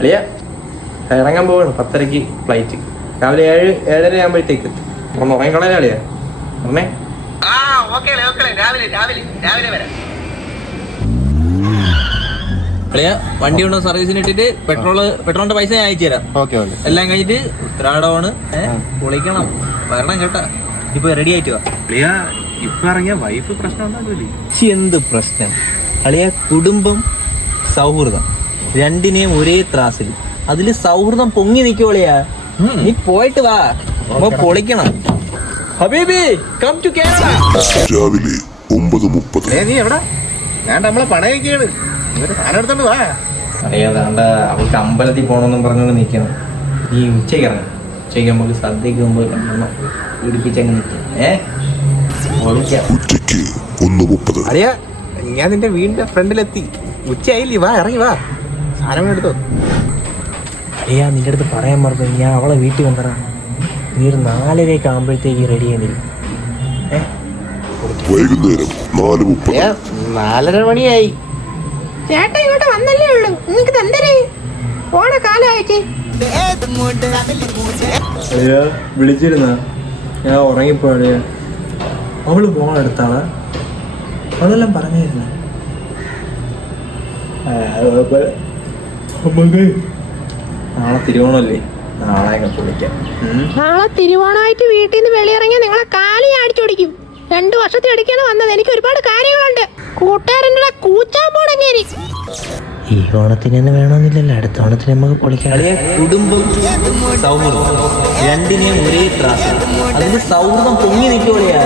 അളിയ ഇറങ്ങാൻ പോവാണ് പത്തരക്ക് ഫ്ലൈറ്റ് രാവിലെ ഏഴ് ഏഴര ആകുമ്പോഴത്തേക്ക് എത്തും. ഒന്ന് ഉറങ്ങിക്കളയാ അളിയ? പറഞ്ഞേ ആ ഓക്കെ ഓക്കെ രാവിലെ രാവിലെ രാവിലെ വരാം. അളിയ വണ്ടി കൊണ്ട് സർവീസിന് ഇട്ടിട്ട് പെട്രോൾ പെട്രോളിന്റെ പൈസ ഞാൻ അയച്ചു തരാം. Okay okay. എല്ലാം കഴിഞ്ഞിട്ട് ഉത്തരാടമാണ് കുളിക്കണം പൊളിക്കണം വരണം കേട്ടാ ഇപ്പൊ റെഡി ആയിട്ട് വാ. അളിയ ഇപ്പൊ ഇറങ്ങിയ വൈഫ് പ്രശ്നം എന്ത് പ്രശ്നം? അളിയ കുടുംബം സൗഹൃദം. രണ്ടിനെയും ഒരേ ത്രാസിൽ. അതിൽ സൗഹൃദം പൊങ്ങി നിൽക്കുവളിയാ നീ പോയിട്ട് വാ. അപ്പൊ പൊളിക്കണം. ഹബീബി കം ടു കേരള രാവിലെ ഒമ്പത് മുപ്പത്. നീ എവിടെ? ഞാൻ നമ്മളെ പണയൊക്കെയാണ്. സാധനം വാ. അറിയാതാണ്ട അവൾക്ക് അമ്പലത്തിൽ പോകണമെന്നും പറഞ്ഞുകൊണ്ട് നിൽക്കണം ഈ ഉച്ചയ്ക്ക് ഇറങ്ങും. ഉച്ചയ്ക്ക് നമുക്ക് സദ്യക്ക് മുമ്പ് കണ്ടെണ്ണം പീഡിപ്പിച്ചങ്ങ് നിൽക്കും ഏ? ഉച്ചയ്ക്ക് ഒന്ന് മുപ്പത്. അറിയ ഞാൻ നിന്റെ വീടിന്റെ ഫ്രണ്ടിലെത്തി. ഉച്ചയായില്ലേ വാ ഇറങ്ങി വാ. സാധനം എടുത്തോ അറിയാ നിന്റെ അടുത്ത് പറയാൻ മറന്നു. ഞാൻ അവളെ വീട്ടിൽ കൊണ്ടുവരാം. നീ ഒരു നാലരയൊക്കെ ആകുമ്പോഴത്തേക്ക് റെഡി ചെയ്യുന്നില്ല വൈകുന്നേരം നാല് മുപ്പത്. നാലര മണിയായി. ചേട്ടൻ ഇങ്ങോട്ട് വന്നല്ലേ ഉള്ളൂ. നിങ്ങൾക്ക് തന്തരേ ഓണ കാലമായിട്ട്. അയ്യോ വിളിച്ചിരുന്ന. ഞാൻ ഉറങ്ങിപ്പോയ അവൾ ഫോൺ എടുത്താണ് അതെല്ലാം പറഞ്ഞിരുന്നു. നാളെ തിരുവോണമല്ലേ? നാളെ പൊളിക്കാം നാളെ തിരുവോണമായിട്ട് വീട്ടിൽ നിന്ന് വെളിയിറങ്ങി നിങ്ങളെ കാലി അടിച്ചോടിക്കും രണ്ടു വർഷത്തെ അടിക്കാണ് വന്നത്. എനിക്ക് ഒരുപാട് കാര്യങ്ങളുണ്ട്. കൂട്ടുകാരന്റെ കൂച്ചാൻ പോടങ്ങേരി ഈ ഓണത്തിന് തന്നെ വേണമെന്നില്ലല്ലോ. അടുത്ത ഓണത്തിന് നമുക്ക് പൊളിക്കാം കുടുംബം സൗഹൃദം. രണ്ടിനെയും ഒരേ ത്രാസ്. അതിന് സൗഹൃദം പൊങ്ങി നിൽക്കുവളിയാ